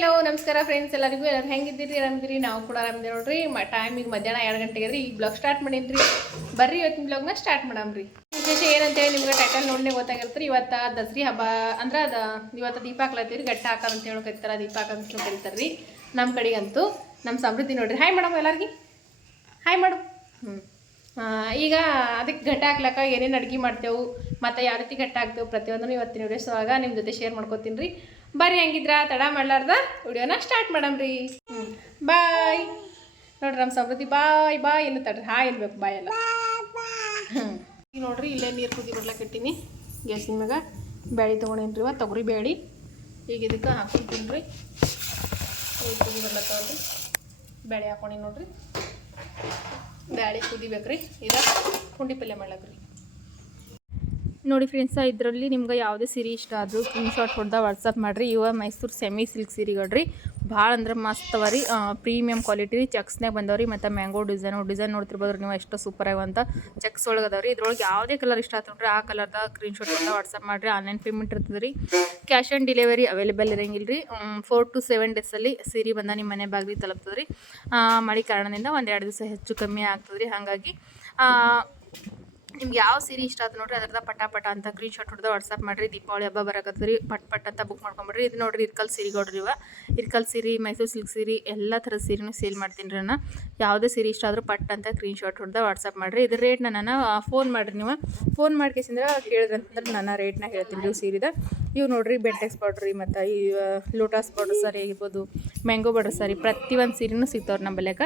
Hello ನಮಸ್ಕಾರ friends ಎಲ್ಲರಿಗೂ ಎಲ್ಲರೂ ಹೆಂಗಿದ್ದೀರಿ? ಆರಾಮಿದ್ದೀರಿ? ನಾವು ಕೂಡ ಆರಾಮಿದ್ದೀವಿ ನೋಡ್ರಿ. ಟೈಮ್ ಈಗ ಮಧ್ಯಾಹ್ನ ಎರಡು ಗಂಟೆಗೆ ರೀ ಈಗ ಬ್ಲಾಗ್ ಸ್ಟಾರ್ಟ್ ಮಾಡೀನಿ ಬರ್ರಿ ಇವತ್ತಿನ ಬ್ಲಾಗ್ನ ಸ್ಟಾರ್ಟ್ ಮಾಡಮ್ರಿ. ವಿಶೇಷ ಏನಂತೇಳಿ ನಿಮ್ಗೆ ಟೈಟಲ್ ನೋಡನೆ ಗೊತ್ತಾಗಿರ್ತೀರಿ ಇವತ್ತು ದಸರಿ ಹಬ್ಬ, ಅಂದ್ರೆ ಅದ ಇವತ್ತು ದೀಪ ಹಾಕ್ಲತ್ತೀರಿ ಗಟ್ಟ ಹಾಕೋದು ಅಂತ ಹೇಳಿ ಕರಿತಾರ ದೀಪ ಅಂತ ಕರಿತಾರೆ ರೀ ನಮ್ಮ ಕಡೆಗಂತೂ ನಮ್ಮ ಸಮೃದ್ಧಿ ನೋಡ್ರಿ. ಹಾಯ್ ಮೇಡಮ್ ಎಲ್ಲರಿಗೆ? ಹಾಯ್ ಮೇಡಮ್ ಹ್ಞೂ ಈಗ ಅದಕ್ಕೆ ಗಟ್ಟ ಹಾಕ್ಲಕ್ಕ ಏನೇನು ಅಡುಗೆ ಮಾಡ್ತೇವೆ, ಮತ್ತು ಯಾವ ರೀತಿ ಗಟ್ಟ ಹಾಕ್ತೇವೆ ಪ್ರತಿಯೊಂದನ್ನು ಇವತ್ತಿನ ವಿಡಿಯೋಸ್ ನಿಮ್ಮ ಜೊತೆ ಶೇರ್ ಮಾಡ್ಕೋತೀನಿ ರೀ ಬರ್ರಿ ಹೆಂಗಿದ್ರ, ತಡ ಮಾಡ್ಲಾರ್ದ ವಿಡಿಯೋನ ಸ್ಟಾರ್ಟ್ ಮಾಡಮ್ರಿ ಬಾಯ್. ನೋಡ್ರಿ ನಮ್ಮ ಸಮೃದ್ಧಿ, ಬಾಯ್ ಬಾಯ್ ಏನು ತಡ್ರಿ. ಹಾಯ್ ಇಲ್ಬೇಕು ಬಾಯ್ ಎಲ್ಲ. ಹ್ಞೂ ಈಗ ನೋಡ್ರಿ, ಇಲ್ಲೇ ನೀರು ಕುದಿ ಬರ್ಲಕ್ಕೆ ಇಟ್ಟೀನಿ. ಗ್ಯಾಸಿನ ಮ್ಯಾಗ ಬ್ಯಾಳಿ ತೊಗೊಂಡೇನ್ರಿ ಇವ ತೊಗರಿ ಬೇಳೆ ಈಗ ಇದಕ್ಕೆ ಹಾಕ್ಕೊಂತೀನಿ ರೀ. ನೀರು ಕುದಿ ಬರ್ಲತ್ತವಲ್ರಿ ಬ್ಯಾಳಿ ಹಾಕೊಂಡಿ ನೋಡ್ರಿ. ಬ್ಯಾಳಿ ಕುದಿಬೇಕ್ರಿ. ಇದ ಪುಂಡಿ ಪಲ್ಯ ಮಾಡ್ಲಕ್ರಿ ನೋಡಿ ಫ್ರೆಂಡ್ಸ ಇದರಲ್ಲಿ ನಿಮ್ಗೆ ಯಾವುದೇ ಸೀರೆ ಇಷ್ಟ ಆದರೂ ಸ್ಕ್ರೀನ್ಶಾಟ್ ಹೊಡೆದ ವಾಟ್ಸಪ್ ಮಾಡಿರಿ. ಇವ ಮೈಸೂರು ಸೆಮಿ ಸಿಲ್ಕ್ ಸೀರೆಗಳ್ರಿ ಭಾಳ ಅಂದ್ರೆ ಮಸ್ತ್ ಅವ ರೀ. ಪ್ರೀಮಿಯಮ್ ಕ್ವಾಲಿಟಿ ರೀ. ಚೆಕ್ಸ್ನಾಗ ಬಂದವ್ರಿ. ಮತ್ತು ಮ್ಯಾಂಗೋ ಡಿಸೈನು ಡಿಸೈನ್ ನೋಡ್ತಿರ್ಬೋದು ನೀವು. ಎಷ್ಟು ಸೂಪರ್ ಆಗುವಂಥ ಚೆಕ್ಸ್ ಒಳಗೆ ಅದಾವ ರೀ. ಇದ್ರೊಳಗೆ ಯಾವುದೇ ಕಲರ್ ಇಷ್ಟ ಆಯ್ತು ನೋಡ್ರಿ. ಆ ಕಲರ್ದ ಸ್ಕ್ರೀನ್ಶಾಟ್ ಹೊಡೆದ ವಾಟ್ಸಪ್ ಮಾಡಿರಿ. ಆನ್ಲೈನ್ ಪೇಮೆಂಟ್ ಇರ್ತದೆ ರೀ ಕ್ಯಾಶ್ ಆನ್ ಡೆಲಿವರಿ ಅವೈಲೇಬಲ್ ಇರಂಗಿಲ್ಲ ರೀ. ಫೋರ್ ಟು ಸೆವೆನ್ ಡೇಸಲ್ಲಿ ಸೀರೆ ಬಂದ ನಿಮ್ಮ ಮನೆ ಬಾಗಿಲಿ ತಲುಪ್ತದೆ ರೀ ಮಳೆ ಕಾರಣದಿಂದ ಒಂದೆರಡು ದಿವಸ ಹೆಚ್ಚು ಕಮ್ಮಿ ಆಗ್ತದೆ ರೀ ಹಾಗಾಗಿ ನಿಮ್ಗೆ ಯಾವ ಸೀರೆ ಇಷ್ಟ ಆಯ್ತು ನೋಡ್ರಿ? ಅದ್ರದ ಪಟ ಪಟ ಅಂತ ಗ್ರೀನ್ ಶಾಟ್ ಹೊಡೆದು ವಾಟ್ಸಪ್ ಮಾಡಿರಿ, ದೀಪಾವಳಿ ಹಬ್ಬ ಬರಕತ್ತದ್ರಿ ಪಟ್ ಪಟ್ ಅಂತ ಬುಕ್ ಮಾಡ್ಕೊಂಬಿಡ್ರಿ. ಇದು ನೋಡ್ರಿ ಇರ್ಕಲ್ ಸೀರೆ ಕೊಡ್ರಿ ಇವ. ಇರ್ಕಲ್ ಸೀರೆ ಮೈಸೂರು ಸಿಲ್ಕ್ ಸೀರೆ ಎಲ್ಲ ಥರದ ಸೀರೆನೂ ಸೇಲ್ ಮಾಡ್ತೀನಿ ರೀ ನಾನು ಯಾವುದೇ ಸೀರೆ ಇಷ್ಟ ಆದರೂ ಪಟ್ ಅಂತ ಗ್ರೀನ್ ಶಾಟ್ ಹೊಡೆದ ವಾಟ್ಸಪ್ ಮಾಡಿರಿ. ಇದ್ರ ರೇಟ್ನ ನಾನು ಫೋನ್ ಮಾಡಿರಿ ನೀವು. ಫೋನ್ ಮಾಡ್ಕೇಸಿಂದ್ರೆ ಕೇಳಿದ್ರೆ ಅಂತಂದ್ರೆ ನಾನು ರೇಟ್ನ ಹೇಳ್ತೀನಿ ರೀ ಸೀರೆದ ಇವು ನೋಡ್ರಿ ಬೆಂಟೆಕ್ಸ್ ಬಾಡ್ರಿ ಮತ್ತು ಈ ಲೋಟಸ್ ಬಾರ್ಡರ್ ಸರಿ ಆಗಿರ್ಬೋದು ಮ್ಯಾಂಗೋ ಬಾರ್ಡರ್ ಸಾರಿ ಪ್ರತಿಯೊಂದು ಸೀರೆನೂ ಸಿಗ್ತಾವ್ರಿ ನಮ್ಮ ಬೆಲೆಕ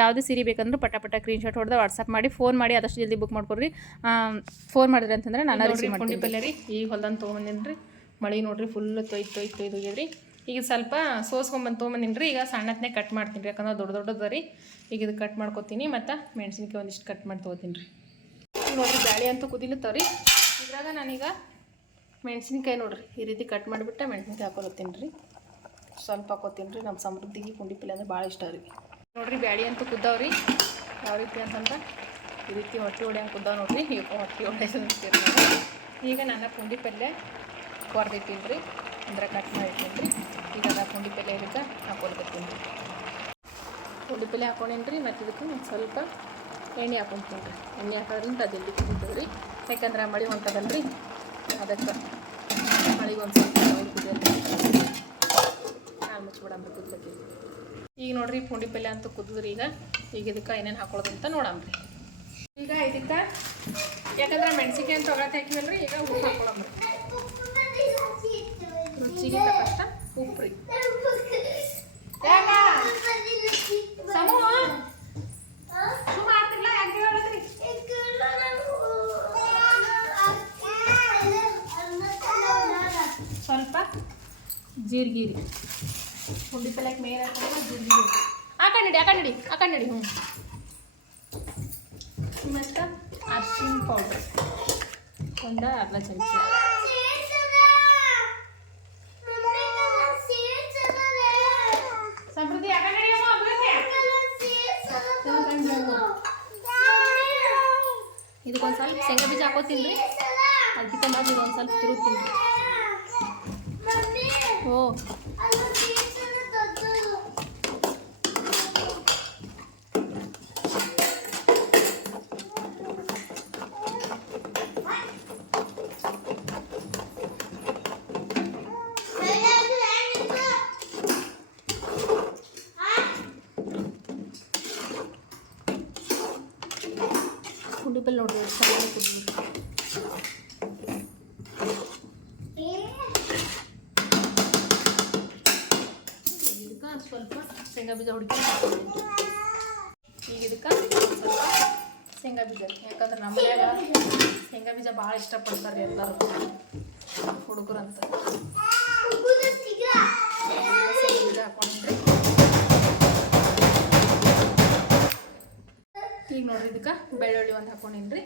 ಯಾವುದೇ ಸೀರೆ ಬೇಕಂದ್ರೆ ಪಟ ಪಟ ಕ್ರೀನ್ ಶಾಟ್ ಹೊಡೆದ ವಾಟ್ಸಪ್ ಮಾಡಿ ಫೋನ್ ಮಾಡಿ ಆದಷ್ಟು ಜಲ್ದಿ ಬುಕ್ ಮಾಡ್ಕೊಡ್ರಿ. ಫೋನ್ ಮಾಡಿದ್ರಿ ಅಂತಂದ್ರೆ ನಾನು ಪಲ್ಯ ರೀ ಈಗ ಹೊಲ್ದಂದು ತೊಗೊಂಬಂದಿನಿ ರೀ ಮಳೆ ನೋಡ್ರಿ ಫುಲ್ ತೊಯ್ದು ತೊಯ್ದು ತೊಯ್ದು ಹೋಗಿದ್ರಿ ಈಗ ಸ್ವಲ್ಪ ಸೋಸ್ಕೊಂಬಂದು ತೊಗೊಂಬಂದಿನಿ ರೀ ಈಗ ಸಣ್ಣತ್ನೇ ಕಟ್ ಮಾಡ್ತೀನಿ ರೀ ಯಾಕಂದ್ರೆ ದೊಡ್ಡ ದೊಡ್ಡದ ರೀ. ಈಗ ಇದು ಕಟ್ ಮಾಡ್ಕೊತೀನಿ ಮತ್ತು ಮೆಣಸಿನ್ಕಾಯಿ ಒಂದಿಷ್ಟು ಕಟ್ ಮಾಡಿ ತೊಗೋತೀನಿ ರೀ ನೋಡಿರಿ ಬ್ಯಾಳಿ ಅಂತೂ ಕುದಿಲತ್ತಾವ ರೀ. ಇದ್ರಾಗ ನಾನೀಗ ಮೆಣಸಿನ್ಕಾಯಿ ನೋಡ್ರಿ ಈ ರೀತಿ ಕಟ್ ಮಾಡಿಬಿಟ್ಟು ಮೆಣಸಿನ್ಕಾಯಿ ಹಾಕೊಳತ್ತೀನಿ ರೀ. ಸ್ವಲ್ಪ ಹಾಕೋತೀನಿ ರೀ ನಮ್ಮ ಸಮೃದ್ಧಿಗೆ ಪುಂಡಿ ಪಲ್ಯ ಅಂದ್ರೆ ಭಾಳ ಇಷ್ಟ ರೀ ನೋಡಿರಿ, ಬ್ಯಾಳಿ ಅಂತೂ ಕುದ್ದಾವ್ರಿ. ಯಾವ ರೀತಿ ಅಂತಂದ್ರೆ, ಈ ರೀತಿ ಹೊಟ್ಟೆ ಹೊಡ್ಯಂಗೆ ಕುದ್ದಾವ ನೋಡ್ರಿ. ಈಗ ಹೊಟ್ಟೆ ಹೊಡ್ಯಂತೀರಿ ಈಗ ನನ್ನ ಪುಂಡಿ ಪಲ್ಯ ಕೊರ್ದಿಟ್ಟಿನಿ ರೀ ಅಂದ್ರೆ ಕಟ್ ಮಾಡಿರ್ತೀನಿ ರೀ ಈಗ ಅದ ಪುಂಡಿ ಪಲ್ಯ ಇದಕ್ಕೆ ಹಾಕೊಂಡ್ಬಿಡ್ತೀನಿ ರೀ ಪುಂಡಿ ಪಲ್ಯ ಹಾಕೊಂಡೇನಿ ರೀ ಮತ್ತು ಇದಕ್ಕೆ ಒಂದು ಸ್ವಲ್ಪ ಎಣ್ಣೆ ಹಾಕೊಂತೀನಿ ರೀ ಎಣ್ಣೆ ಹಾಕೋದ್ರಿಂದ ಜಲ್ದಿ ಕುದಿತೀವಿ ರೀ ಯಾಕಂದ್ರೆ ಮಳೆ ಹೊಂಟದಲ್ಲ ರೀ ಅದಕ್ಕೆ ಮಳೆಗೆ ಒಂದು ಸ್ವಲ್ಪ ಮುಚ್ಚಿಬಿಡಂಬ್ರಿ ಕುದ್ಲಕ್ಕೆ ಈಗ ನೋಡ್ರಿ ಪುಂಡಿ ಪಲ್ಯ ಅಂತ ಕುದ್ದ್ರಿ ಈಗ. ಈಗ ಇದಕ್ಕೆ ಏನೇನು ಹಾಕೊಳ್ಳೋದಂತ ಅಂತ ನೋಡಂಬ್ರಿ ಈಗ ಇದಕ್ಕೆ ಯಾಕಂದ್ರೆ ಮೆಣಸಿನ್ಕಾಯಿ ಅಂತ ತೊಗೊಳತ್ತೆ ಹಾಕಿವಲ್ರಿ, ಈಗ ಉಪ್ಪು ಹಾಕೊಳ್ಳಂಬ್ರಿ ರುಚಿಗೆ ತಕ್ಕಷ್ಟ ಉಪ್ಪು ರೀ. ಸ್ವಲ್ಪ ಜೀರಿಗೆ ರೀ. ಪುಂಡಿ ಪಲ್ಯಕ್ಕೆ ಮೇನ್ ಹಾಕೊಂಡ್ರೆ ಜೀರಿಗೆ ಆ ಕನ್ನಡಿ ಆ ಕನ್ನಡಿ ಆ ಕನ್ನಡಿ ಹ್ಞೂ ಮತ್ತು ಅರ್ಶಿನ ಪೌಡ್ರ್ ಒಂದು ಅರ್ಧ ಚಮಚ ಸಮೃದ್ಧಿ ಆ ಕನ್ನಡಿ ಅಮ್ಮ ಅಭಿವೃದ್ಧಿ ಇದಕ್ಕೊಂದು ಸ್ವಲ್ಪ ಶೇಂಗಾ ಬೀಜ ಹಾಕೋತೀನಿ ರೀ ಅದಕ್ಕೆ ಮಾಡಿ ಇದೊಂದು ಸ್ವಲ್ಪ ತಿರುಗ್ತೀನಿ ರೀ ಓ ಪುಂಡಿ ಪಲ್ಯ ನೋಡ್ರಿ ಎಷ್ಟು ಚೆನ್ನಾಗಿ ಕುದಿದ್ರು ಇದಕ್ಕೆ ಸ್ವಲ್ಪ ಶೇಂಗಾ ಬೀಜ ಹುಡುಕಿ ಈಗ ಇದಕ್ಕೆ ಸ್ವಲ್ಪ ಶೇಂಗಾ ಬೀಜ ಯಾಕಂದ್ರೆ ನಮ್ಮ ಶೇಂಗಾ ಬೀಜ ಭಾಳ ಇಷ್ಟಪಡ್ತಾರೆ ಎಲ್ಲರೂ ಹುಡುಗರು ನೋಡ್ರಿ, ಇದಕ್ಕೆ ಬೆಳ್ಳುಳ್ಳಿ ಒಂದು ಹಾಕೊಂಡಿನ್ರಿ.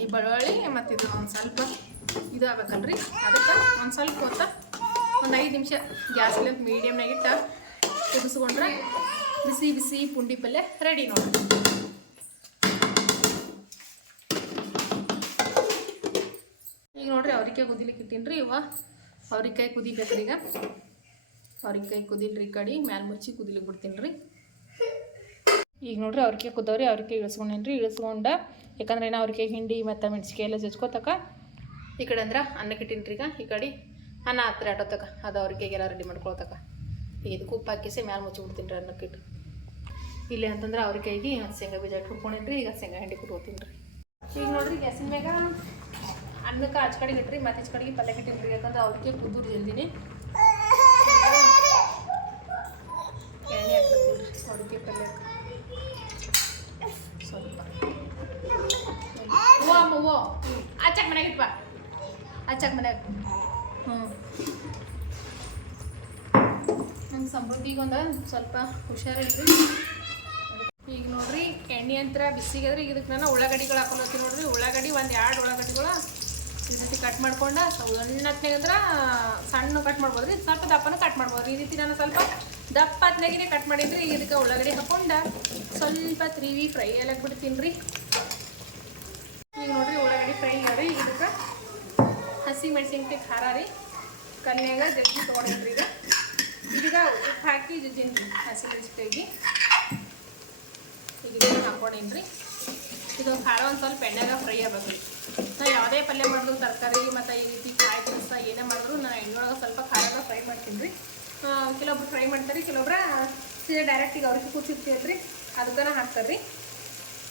ಈ ಬೆಳ್ಳುಳ್ಳಿ ಮತ್ತು ಇದು ಒಂದು ಸ್ವಲ್ಪ ಇದು ಆಗ್ಬೇಕಲ್ರಿ. ಅದಕ್ಕೆ ಒಂದು ಸ್ವಲ್ಪ ಹೊತ್ತ ಒಂದು ಐದು ನಿಮಿಷ ಗ್ಯಾಸಲ್ಲಿ ಮೀಡಿಯಮ್ನಾಗ ಇಟ್ಟು ಕುದಿಸ್ಕೊಂಡ್ರೆ ಬಿಸಿ ಬಿಸಿ ಪುಂಡಿ ಪಲ್ಯ ರೆಡಿ ನೋಡ್ರಿ. ಈಗ ನೋಡ್ರಿ ಅವ್ರಿಕಾಯಿ ಕುದಿಲಿಕ್ಕೆ ಇಟ್ಟೀನಿ ರೀ ಇವ. ಅವ್ರಿಕಾಯಿ ಕುದಿಬೇಕ್ರಿ ಈಗ. ಅವ್ರಿಕಾಯಿ ಕುದಿಲ್ರಿ ಈ ಕಡೆ, ಮ್ಯಾಲೆ ಮುಚ್ಚಿ ಕುದಿಲಿಕ್ಕೆ ಬಿಡ್ತೀನಿ ರೀ ಈಗ ನೋಡ್ರಿ ಅವ್ರಿಗೆ ಕುದ್ದವ್ರಿ ಅವ್ರಿಗೆ ಇಳಿಸ್ಕೊಂಡೇನಿ ಇಳಿಸ್ಕೊಂಡ ಯಾಕಂದ್ರೆ ಏನೋ ಅವ್ರಿಗೆ ಹಿಂಡಿ ಮತ್ತು ಮೆಣಸಿಕಾಯಿ ಎಲ್ಲ ಜಜ್ಕೋತಕ ಈ ಕಡೆ ಅಂದ್ರೆ ಅನ್ನಕ್ಕೆ ಇಟ್ಟಿನ್ರಿ ಈಗ ಈ ಕಡೆ. ಅನ್ನ ಹತ್ತಿರ ಆಟೋತಕ ಅದು ಅವ್ರಿಗೆ ಎಲ್ಲ ರೆಡಿ ಮಾಡ್ಕೊಳ್ತಕ. ಈಗ ಇದಕ್ಕೆ ಉಪ್ಪು ಹಾಕಿಸಿ ಮ್ಯಾಲೆ ಮುಚ್ಚಿಬಿಡ್ತೀನಿ ರೀ ಅನ್ನಕ್ಕೆ ಇಟ್ಟು ಇಲ್ಲಿ ಅಂತಂದ್ರೆ ಅವ್ರ ಕೈಗೆ ಶೇಂಗಾ ಬೀಜ ಇಟ್ಬಿಟ್ಕೊಂಡೇನಿ ಈಗ ಶೇಂಗಾ ಹಿಂಡಿ ಕುಟ್ಕೋತೀನಿ ರೀ. ಈಗ ನೋಡ್ರಿ ಗ್ಯಾಸಿನ ಮ್ಯಾಗ ಅನ್ನಕ್ಕೆ ಆಚ ಕಡೆಗೆ ಇಟ್ರಿ ಮತ್ತೆ ಹೆಚ್ಚು ಕಡೆಗೆ ಪಲ್ಯ ಕಟ್ಟಿನಿ ರೀ ಯಾಕಂದ್ರೆ ಅವ್ರಿಗೆ ಕುದ್ದು ಜಲ್ದಿನಿ. ಎಣ್ಣೆ ಹಾಕ್ತೀನಿ ರೀ ಅವ್ರಿಗೆ ಪಲ್ಯ. ಮನೆಗೆ ಇಟ್ಬಾ. ಆಚಾಕ್ ಮನೆಗೆ. ಹ್ಞೂ ನಮ್ಮ ಸಮೃದ್ಧಿಗೆ ಸ್ವಲ್ಪ ಹುಷಾರಿಲ್ರಿ. ಈಗ ನೋಡ್ರಿ, ಎಣ್ಣೆ ಅಂತರ ಬಿಸಿಗಾದ್ರೆ ಈಗ ಇದಕ್ಕೆ ನಾನು ಉಳ್ಳಾಗಡ್ಡಿಗಳು ಹಾಕೊಂಡ್ತೀನಿ ನೋಡ್ರಿ. ಉಳ್ಳಾಗಡ್ಡಿ ಒಂದು ಎರಡು ಉಳ್ಳಾಗಡ್ಡಿಗಳು ಈ ರೀತಿ ಕಟ್ ಮಾಡ್ಕೊಂಡು ಅಂದ್ರೆ ಸಣ್ಣ ಕಟ್ ಮಾಡ್ಬೋದು ರೀ ಸ್ವಲ್ಪ ದಪ್ಪನ ಕಟ್ ಮಾಡ್ಬೋದು ಈ ರೀತಿ ನಾನು ಸ್ವಲ್ಪ ದಪ್ಪ ಹತ್ನಾಗಿನೇ ಕಟ್ ಮಾಡಿದ್ರಿ ಇದಕ್ಕೆ ಉಳ್ಳಾಗಡ್ಡಿ ಹಾಕೊಂಡು ಸ್ವಲ್ಪ ತ್ರೀವಿ ಫ್ರೈ ಎಲ್ಲ ಬಿಡ್ತೀನಿ ರೀ ಈಗ ನೋಡ್ರಿ ಉಳ್ಳಾಗಡ್ಡಿ ಫ್ರೈ ಮಾಡಿ ಇದಕ್ಕೆ ಹಸಿ ಮೆಣಸಿನ್ಕಾಯಿ ಖಾರ ರೀ. ಕನ್ಯಾಗ ಜಗ್ಗಿ ತೊಗೊಂಡಿದ್ರಿ ಈಗ. ಇದೀಗ ಉಪ್ಪು ಹಾಕಿ ಜಜ್ಜಿನ ಹಸಿ ಮೆಣಸಿನ್ಕಾಯಿಗೆ ಈಗ ಇದನ್ನು ಹಾಕೊಂಡೇನಿ ರೀ ಇದು ಖಾರ ಒಂದು ಸ್ವಲ್ಪ ಎಣ್ಣೆಗೆ ಫ್ರೈ ಆಗ್ಬೇಕು ನಾ ಯಾವುದೇ ಪಲ್ಯ ಮಾಡಿದ್ರು ತರಕಾರಿ ಮತ್ತು ಈ ರೀತಿ ಕಾಯಿ ಕೆಲಸ ಏನೇ ಮಾಡಿದ್ರು ನಾನು ಎಣ್ಣೆಯೊಳಗೆ ಸ್ವಲ್ಪ ಖಾರಾಗ ಫ್ರೈ ಮಾಡ್ತೀನಿ ರೀ. ಕೆಲವೊಬ್ರು ಫ್ರೈ ಮಾಡ್ತಾರೆ, ಕೆಲವೊಬ್ರು ಸೀದಾ ಡೈರೆಕ್ಟಿಗೆ ಅವ್ರಿಗೆ ಕೂಚಿರ್ತೀವಿ ರೀ. ಅದಕ್ಕೆ ಹಾಕ್ತಾರೆ ರೀ.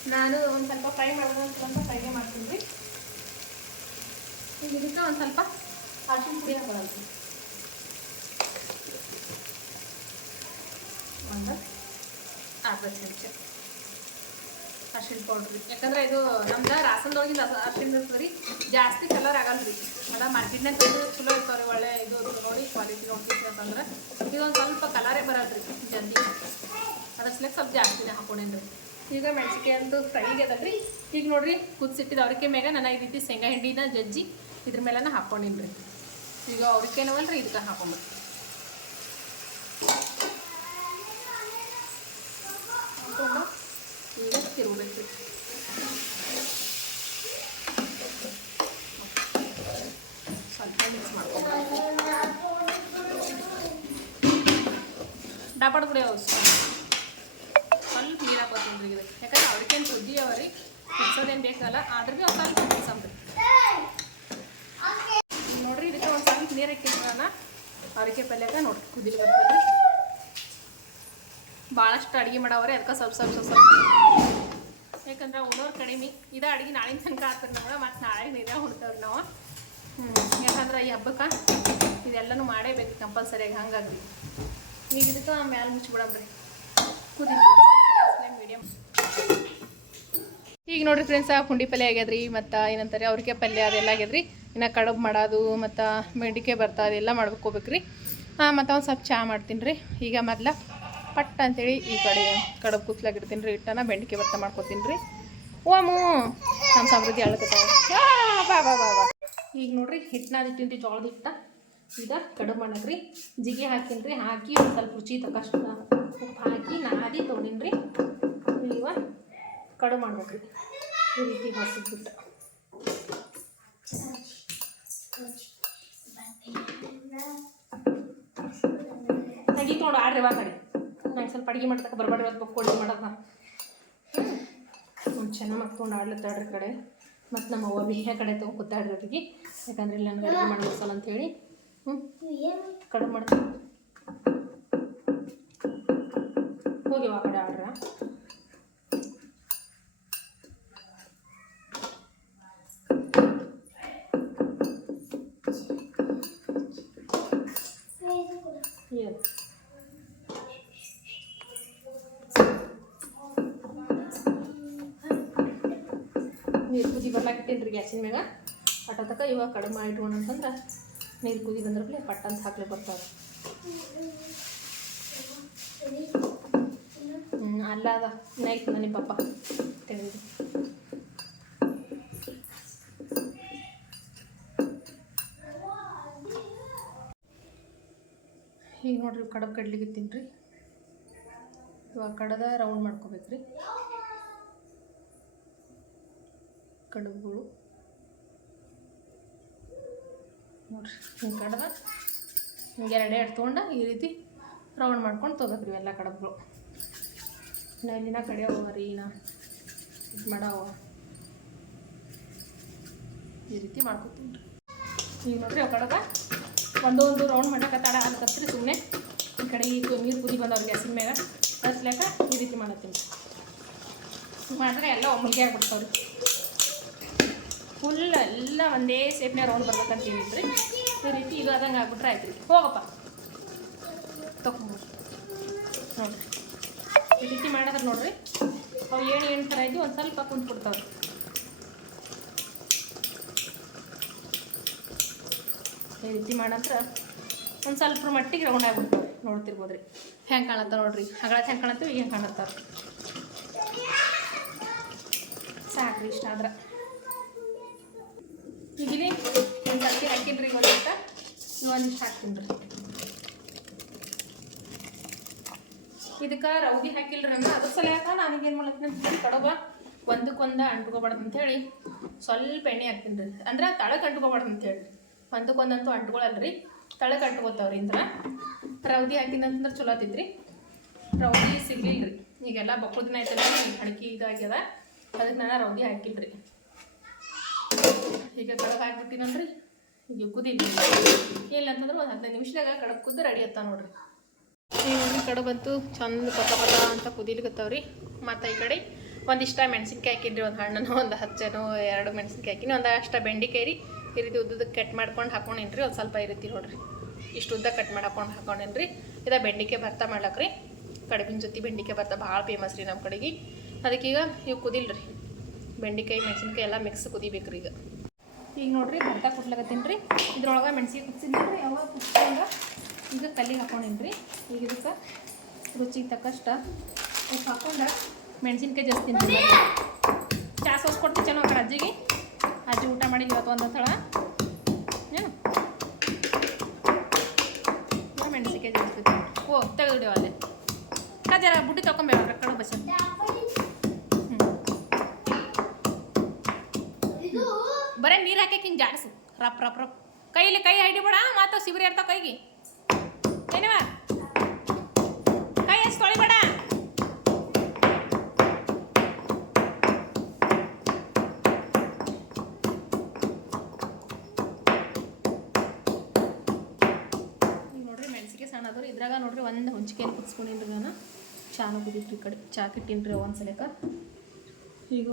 ನಾನು ಒಂದು ಸ್ವಲ್ಪ ಫ್ರೈ ಮಾಡಿದ್ರೆ ಸ್ವಲ್ಪ ಫ್ರೈನೇ ಮಾಡ್ತೀನಿ ರೀ. ಈಗ ಇದಕ್ಕೆ ಒಂದು ಸ್ವಲ್ಪ? ಅರ್ಶಿನ ಪುಡಿ ಹಾಕೊಳ್ಳೋದು ಒಂದು ಅರ್ಧ ಚಮಚ ಅರ್ಶಿಣ ಪೌಡ್ರ್. ಯಾಕಂದ್ರೆ ಇದು ನಮ್ದು ರಾಸನದೊಳಗಿಂದ ಅರ್ಶಿನ ಇರ್ತದೆ ರೀ. ಜಾಸ್ತಿ ಕಲರ್ ಆಗಲ್ಲ ರೀ. ಅದ ಮಾರ್ಕೆಟ್ನಾಗ ತಂದು ಚಲೋ ಇರ್ತಾವೆ ಒಳ್ಳೆ ಇದು ನೋಡಿ ಕ್ವಾಲಿಟಿ ನೋಡ್ತೀವಿ ಅಂತಂದ್ರೆ ಇದೊಂದು ಸ್ವಲ್ಪ ಕಲರೇ ಬರಲ್ಲ ರೀ, ಜಲ್ದಿ. ಅದ್ರ ಸಲಕ್ಕೆ ಸ್ವಲ್ಪ ಜಾಸ್ತಿನೇ ಹಾಕೊಂಡೇನು ಈಗ ಮೆಣಸಿಕೆ ಅಂತೂ ಫ್ರೈಗೆ ಅದಲ್ಲ ಈಗ ನೋಡ್ರಿ ಕುದಿಸಿಟ್ಟಿದ್ದು ಅವ್ರಿಗೆ ಮ್ಯಾಗ ನಾನು ಈ ರೀತಿ ಶೇಂಗಾ ಹಿಂಡಿನ ಜಜ್ಜಿ. ಇದ್ರ ಮೇಲೆನ ಹಾಕ್ಕೊಂಡಿನಿ ರೀ ಈಗ ಅವ್ರಿಗೇನವಲ್ಲ ರೀ ಇದಕ್ಕೆ ಹಾಕೊಂಡು ಈಗ ತಿರುಗಬೇಕು ಸ್ವಲ್ಪ ಮಿಕ್ಸ್ ಮಾಡ್ಕೊಂಡು. ಬಿಡಿ ಅವು ಸ್ವಲ್ಪ ನೀರು ರೀ ಇದಕ್ಕೆ. ಯಾಕಂದ್ರೆ ಅವ್ರಿಗೇನು ಸುದ್ದಿ ಅವ ರೀ. ಕುದಿಸೋದೇನು ಬೇಕಲ್ಲ, ಆದ್ರೂ ಭೀ ಒಂದು ಸ್ವಲ್ಪ ಕುದಿಸಂಬ್ರಿ ನೋಡ್ರಿ ಇದಕ್ಕೆ ಹಾಕಿದ್ರನ ಅವ್ರಿಗೆ ಪಲ್ಯಕ ನೋಡ್ರಿ ಕುದಿಲಿ ಬರ್ತದೆ ಭಾಳಷ್ಟು ಅಡುಗೆ ಮಾಡವ್ರೆ ಅದಕ್ಕೆ ಸ್ವಲ್ಪ ಸ್ವಲ್ಪ ಸ್ವಲ್ಪ ಯಾಕಂದ್ರೆ ಉಣೋರು ಕಡಿಮೆ. ಇದು ಅಡುಗೆ ನಾಳಿನ ತನಕ ಆಗ್ತದೆ ನಮ್ಗೆ ಮತ್ತು ನಾಳೆ ನೀರೇ ಉಣ್ತೇವ್ರಿ ನಾವು. ಹ್ಞೂ ಯಾಕಂದ್ರೆ ಈ ಹಬ್ಬಕ್ಕೆ ಇದೆಲ್ಲನೂ ಮಾಡೇಬೇಕು ಕಂಪಲ್ಸರಿಯಾಗಿ, ಹಂಗಾಗಿ. ಈಗ ಇದಕ್ಕೆ ಮ್ಯಾಲೆ ಮುಚ್ಚಿಬಿಡಮ್ರಿ ಕುದಿ ಮೀಡಿಯಮ್ ಈಗ ನೋಡ್ರಿ ಫ್ರೆಂಡ್ಸ್ ಪುಂಡಿ ಪಲ್ಯ ಆಗ್ಯದ್ರಿ, ಮತ್ತು ಏನಂತಾರೆ ಅವ್ರಿಗೆ ಪಲ್ಯ ಅದೆಲ್ಲ ಆಗ್ಯದ್ರಿ. ಇನ್ನು ಕಡುಬು ಮಾಡೋದು ಮತ್ತು ಮೆಂಡಿಕೆ ಬರ್ತಾ ಅದೆಲ್ಲ ಹಾಂ ಮತ್ತು ಒಂದು ಸ್ವಲ್ಪ ಚಹಾ ಮಾಡ್ತೀನಿ ರೀ ಈಗ ಮೊದ್ಲ ಪಟ್ ಅಂತೇಳಿ ಈ ಕಡೆ ಕಡುಬು ಕುಚ್ಲಾಗಿರ್ತೀನಿ ರೀ ಇಟ್ಟನ ಬೆಂಡಿಕೆ ಬರ್ತಾ ಮಾಡ್ಕೊತೀನಿ ರೀ ಓಮು ನಮ್ಮ ಸಮೃದ್ಧಿ ಬಾ ಬಾ ಬಾ ಈಗ ನೋಡ್ರಿ ಹಿಟ್ಟನ್ನ ಇಟ್ಟಿನಿ ರೀ ಜೋಳದ ಹಿಟ್ಟ. ಈಗ ಕಡುಬು ರೀ ಜಿಗಿ ಹಾಕಿನಿ ರೀ ಹಾಕಿ ಒಂದು ಸ್ವಲ್ಪ ರುಚಿ ತಕ್ಕಷ್ಟು ಉಪ್ಪು ಹಾಕಿ ನಾದಿ ತೊಗೊಂಡಿನಿ ರೀ ಈಗ ಕಡುಬು ಮಾಡ್ಬೇಕ್ರಿ. ಈ ರೀತಿ ಹೊಸದ್ಬಿಟ್ಟು ತೆಗೀತು ನೋಡಿ ಆಡ್ರಿ, ಬಾ ಕಡೆ. ನಂಗೆ ಸ್ವಲ್ಪ ಅಡುಗೆ ಮಾಡ್ತಕ್ಕ ಬರ್ಬಾರ್ದು ಇವತ್ತು ಬಕ್ಕೋಡಿ ಮಾಡೋದ ಹ್ಞೂ ಒಂದು ಚೆನ್ನಾಗಿ ಮಕ್ಕೊಂಡು ಆಡ್ಲತ್ತಾಡ್ರಿ ಕಡೆ. ಮತ್ತು ನಮ್ಮ ಅವ್ವ ಬಿಹೆ ಕಡೆ ತಗೊಂಡು ಕೂತಾಡ್ರಿ ಅವ್ರಿಗೆ ಯಾಕಂದ್ರೆ ಇಲ್ಲಿ ನನಗೆ ಅಡುಗೆ ಮಾಡ್ಬೇಕಲ್ಲ ಅಂತೇಳಿ ಹ್ಞೂ ಕಡುಬು ಮಾಡ್ತೀನಿ. ಹೋಗಿ ಆ ಕಡೆ ಆಡ್ರ ಏನು ನೀರು ಕುದಿ ಬರ್ಲಾಕಿಟ್ಟಿನಿ ರೀ ಗ್ಯಾಸಿನ ಮ್ಯಾಗ. ಅಟ ತಕ ಇವಾಗ ಕಡಿಮೆ ಮಾಡಿಟ್ಕೊಂಡು ಅಂತಂದ್ರೆ ನೀರು ಕುದಿ ಬಂದ್ರೆ ಪಟ್ಟ ಅಂತ ಹಾಕ್ಲಿ ಬರ್ತಾವೆ ಹ್ಞೂ ಅಲ್ಲ ಅದ. ನೈಟ್ ನನಗೆ ಪಪ್ಪ ತೆಗೆದು. ಈಗ ನೋಡ್ರಿ ಕಡಬು ಕಡ್ಲಿಗೆ ತಿನ್ರಿ ಇವಾಗ ಕಡದ ರೌಂಡ್ ಮಾಡ್ಕೋಬೇಕ್ರಿ. ಕಡುಬುಗಳು. ನೋಡ್ರಿ, ಹಿಂಗೆ ಕಡ್ದ, ಹಿಂಗೆ ಎರಡು ಎರಡು ತೊಗೊಂಡು ಈ ರೀತಿ ರೌಂಡ್ ಮಾಡ್ಕೊಂಡು ತೊಗೋಬೇಕ್ರಿ ಎಲ್ಲ ಕಡಬುಗಳು. ನಾ ಇಲ್ಲಿನ ಕಡಿಯವ ನಾ ಇದು ಮಾಡವ. ಈ ರೀತಿ ಮಾಡ್ಕೊತೀನಿ ಈಗ ನೋಡ್ರಿ ಆ ಕಡಗ ಒಂದೊಂದು ರೌಂಡ್ ಮಾಡಕತ್ತಾಡ ಅದಕ್ಕತ್ರಿ ಸುಮ್ಮನೆ ಈ ಕಡೆ ಈ ನೀರು ಕುದಿ ಬಂದವ್ರಿ ಗ್ಯಾಸಿನ ಮ್ಯಾಗ ಹಚ್ಲಾಕ ಈ ರೀತಿ ಮಾಡತ್ತೀನಿ. ಮಾಡಿದ್ರೆ ಎಲ್ಲ ಒಮ್ಮಿಗೆ ಆಗ್ಬಿಡ್ತಾವ್ರಿ. ಫುಲ್ ಎಲ್ಲ ಒಂದೇ ಸೇಪ್ನೇ ರೌಂಡ್ ಬರ್ಬೇಕಂತೀನಿದ್ರಿ ಈ ರೀತಿ ಇದು ಅದಂಗೆ ಆಗ್ಬಿಟ್ರೆ ಆಯ್ತು ರೀ ಹೋಗಪ್ಪ ತಗೊಂಡ್ಬಿಡ್ರಿ ನೋಡ್ರಿ. ಈ ರೀತಿ ಮಾಡಿದ್ರೆ ನೋಡ್ರಿ ಅವು ಏನು ಏನು ಥರ ಇದ್ದು ಒಂದು ಸ್ವಲ್ಪ ಕುಂತ್ಬಿಡ್ತಾವ್ರಿ ಈ ರೀತಿ ಮಾಡಿದ್ರೆ ಒಂದು ಸ್ವಲ್ಪ ಮಟ್ಟಿಗೆ ರೌಂಡ್ ನೋಡ್ತಿರ್ಬೋದು ರೀ ಹೆಂಗೆ ಕಾಣತ್ತ ನೋಡ್ರಿ. ಹಗಳ ಹೆಂಗೆ ಕಾಣತ್ತೀವಿ ಈಗ ಹೆಂಗೆ ಕಾಣತ್ತಾರ ಸಾಕ್ರಿ ಇಷ್ಟ ಆದ್ರೆ ಈಗ ಇಲ್ಲಿ ಒಂದು ಅಕ್ಕಿ ಹಾಕಿನ್ರಿ ಗೊತ್ತ ನೀವು ಒಂದಿಷ್ಟು ಹಾಕ್ತೀನಿ ಇದಕ್ಕೆ ರೌದಿ ಹಾಕಿಲ್ರಿ ನಾನು ಅದ್ರ ಸಲಕ ನನಗೇನು ಮಾಡ್ತೀನಿ ಕಡಬ ಒಂದಕ್ಕೊಂದು ಅಂಟ್ಕೋಬಾರ್ದು ಅಂತೇಳಿ ಸ್ವಲ್ಪ ಎಣ್ಣೆ ಹಾಕ್ತೀನಿ ರೀ. ಅಂದ್ರೆ ತಳಕ್ಕೆ ಅಂಟ್ಕೋಬಾರ್ದು ಅಂತೇಳಿ ಒಂದಕ್ಕೊಂದಂತೂ ಅಂಟ್ಕೊಳಲ್ರಿ. ತಳಕ್ಕೆ ಅಂಟ್ಕೋತಾವ್ರಿ ಇಂದ್ರ. ರೌದಿ ಹಾಕಿದಂತಂದ್ರೆ ಚಲೋ ಆತಿದ್ರಿ ರೌದಿ ಸಿಗ್ಲಿಲ್ಲ ರೀ ಈಗೆಲ್ಲ ಬಕ್ಕಳ ದಿನ ಆಯ್ತಲ್ಲ ಅಡಿಕೆ ಇದಾಗ್ಯದ. ಅದಕ್ಕೆ ನಾನು ರೌದಿ ಹಾಕಿಲ್ರಿ. ಈಗ ಹಾಕ್ಬಿಡ್ತೀನಿ ಹಾಕ್ಬಿಟ್ಟಿನಂದ್ರಿ ಈಗ ಕುದೀನಿ ಅಂತಂದ್ರೆ ಒಂದು ಹದಿನೈದು ನಿಮಿಷದಾಗ ಕಡಬು ಕುದ್ದು ರೆಡಿ ಆತ್ತ ನೋಡ್ರಿ. ಈ ಕಡಬ ಬಂತು ಚಂದ ಪತ ಪತ ಅಂತ ಕುದಿಲಿಕತ್ತಾವ್ರಿ. ಮತ್ತು ಈ ಕಡೆ ಒಂದಿಷ್ಟ ಮೆಣಸಿನ್ಕಾಯಿ ಹಾಕಿನ್ರಿ ಒಂದು ಹಣ್ಣನ್ನು ಒಂದು ಹಚ್ಚನು, ಎರಡು ಮೆಣಸಿನ್ಕಾಯಿ ಹಾಕಿನಿ, ಒಂದು ಅಷ್ಟ ಬೆಂಡಿಕಾಯಿ ರೀ. ಈ ರೀತಿ ಉದ್ದಕ್ಕೆ ಕಟ್ ಮಾಡ್ಕೊಂಡು ಹಾಕೊಂಡಿನ್ರಿ, ಒಂದು ಸ್ವಲ್ಪ ಈ ರೀತಿ ನೋಡ್ರಿ. ಇಷ್ಟು ಉದ್ದ ಕಟ್ ಮಾಡಿ ಹಾಕೊಂಡು ಹಾಕೊಂಡೇನ್ರಿ. ಇದ ಬೆಂಡಿಕಾಯಿ ಭರ್ತಾ ಮಾಡ್ಲಕ್ರಿ. ಕಡುಬಿನ ಜೊತೆ ಬೆಂಡಿಕಾಯಿ ಭರ್ತ ಭಾಳ ಫೇಮಸ್ ರೀ ನಮ್ಮ ಕಡೆಗೆ. ಅದಕ್ಕೀಗ ಇವು ಕುದಿಲ್ರಿ. ಬೆಂಡಿಕಾಯಿ, ಮೆಣಸಿನ್ಕಾಯಿ ಎಲ್ಲ ಮಿಕ್ಸ್ ಕುದಿಬೇಕ್ರಿ ಈಗ. ಈಗ ನೋಡ್ರಿ ಭತ್ತ ಕುಟ್ಲಕತ್ತೀನಿ ರೀ. ಇದ್ರೊಳಗೆ ಮೆಣಸಿಗೆ ರೀ ಯಾವಾಗ ಕುಚ್ಕೊಂಡ ಈಗ ಕಲ್ಲಿಗೆ ಹಾಕೊಂಡೇನ್ರಿ. ಈಗ ಇದಕ್ಕೆ ರುಚಿಗೆ ತಕ್ಕಷ್ಟು ಉಪ್ಪು ಹಾಕೊಂಡು ಮೆಣಸಿನ್ಕಾಯಿ ಜಾಸ್ತಿ ಚಾ ಸಾಸ್ ಕೊಡ್ತಿ ಚೆನ್ನೋ ಕಡೆ ಅಜ್ಜಿಗೆ. ಅಜ್ಜಿ ಊಟ ಮಾಡಿ ಇವತ್ತು ಒಂದು ಸಲ ಏನು? ಮೆಣಸಿನ್ಕಾಯಿ ಜಾಸ್ತಿ ಓ ತೆಗೆದು ಅಲ್ಲೇ. ಜರ ಬುಟ್ಟಿ ತಗೊಂಬೇಕ ಕಡೆ ಬಸ್ ಬರೇ ನೀರು ಹಾಕಿ ಹಿಂಗೆ ಜಾಡಿಸು. ರಪ್ ರಪ್ ರಪ್. ಕೈಲಿ ಕೈ ಹಿಡಿಬೇಡ ಮಾತು ಸಿಬಿರಿ ಇರ್ತಾವ ಕೈಗೆ. ಏನವ? ಕೈ ಎಷ್ಟು ತೊಳಿಬೇಡ? ನೋಡ್ರಿ ಮೆಣಸಿಗೆ ಸಣ್ಣ ಇದ್ರಾಗ ನೋಡ್ರಿ ಒಂದು ಹುಂಚಿಕೆಯನ್ನು ಕುದಿಸ್ಕೊಂಡಿನ್ರಿ ನಾನು. ಚಾನು ಕುದೀತ್ರಿ ಈ ಕಡೆ. ಇಟ್ಟಿನ್ರಿ ಒಂದು ಸಲಕ ಈಗ